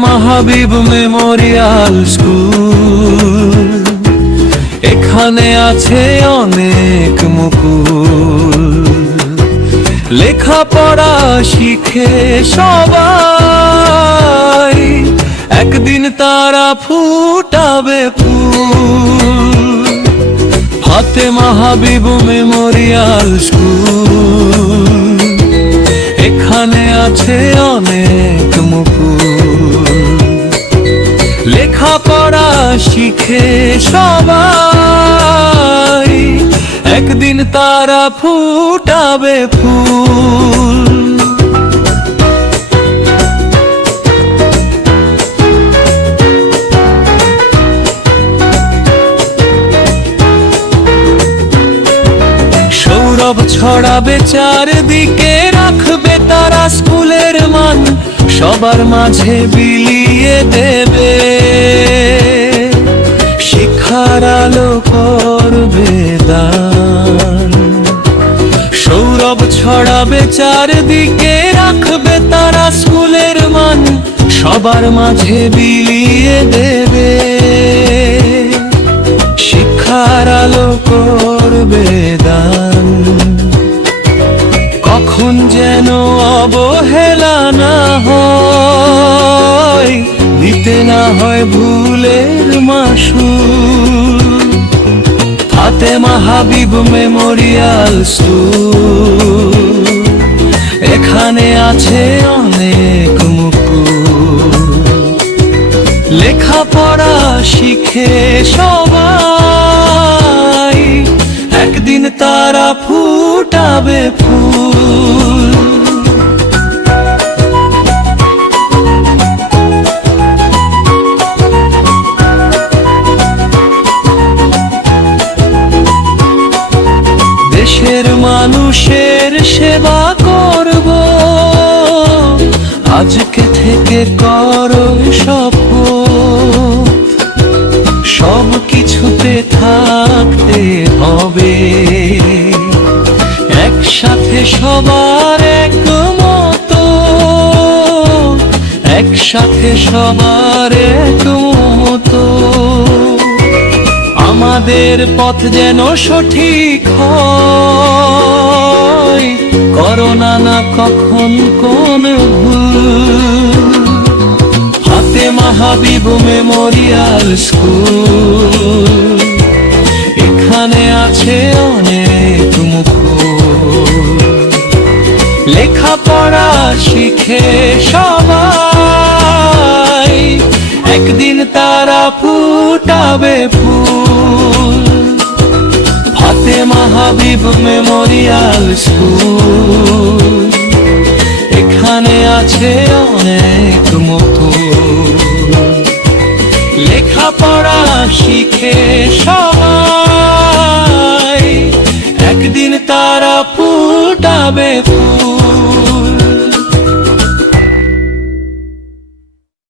Fatema Habib Memorial school, এখানে আছে অনেক মুকুল। লেখাপড়া শিখে সবাই, একদিন তারা ফুটাবে ফুল। ফাতেমা হাবিব মেমোরিয়াল স্কুল, এখানে আছে অনেক মুকুল। লেখাপড়া শিখে সবাই, একদিন তারা ফুটাবে ফুল। সৌরভ ছড়াবে চারদিকে, রাখবে তারা স্কুলের মান, সবার মাঝে বিলিয়ে দেবে। শিক্ষার আলো করবে দান, সৌরভ ছড়াবে চারদিকে, রাখবে তারা স্কুলের মান, সবার মাঝে বিলিয়ে দেবে। শিক্ষার আলো করবে দান, কখন যেন অবহেলা না হয়, দিতে না হয় ভুলের মাসুল। ফাতেমা হাবিব মেমোরিয়াল স্কুল, এখানে আছে অনেক মুকুল। লেখাপড়া শিখে সবাই, একদিন তারা ফুটাবে ফুল। দেশের মানুষের সেবা করব, আজকে থেকে করো শপথ। সব কিছুতে থাকতে হবে একসাথে, সবার একমত, একসাথে সবার একমত। আমাদের পথ যেন সঠিক হয়, করোনা না কখন কোন ভুল। ফাতেমা হাবিব মেমোরিয়াল স্কুল, এখানে আছে অনেক মুকুল। লেখাপড়া শিখে সবাই, একদিন তারা ফুটাবে ফুল। ফাতেমা হাবিব মেমোরিয়াল স্কুল, এখানে আছে অনেক মুকুল। লেখাপড়া শিখে সবাই, একদিন তারা ফুটাবে ফুল।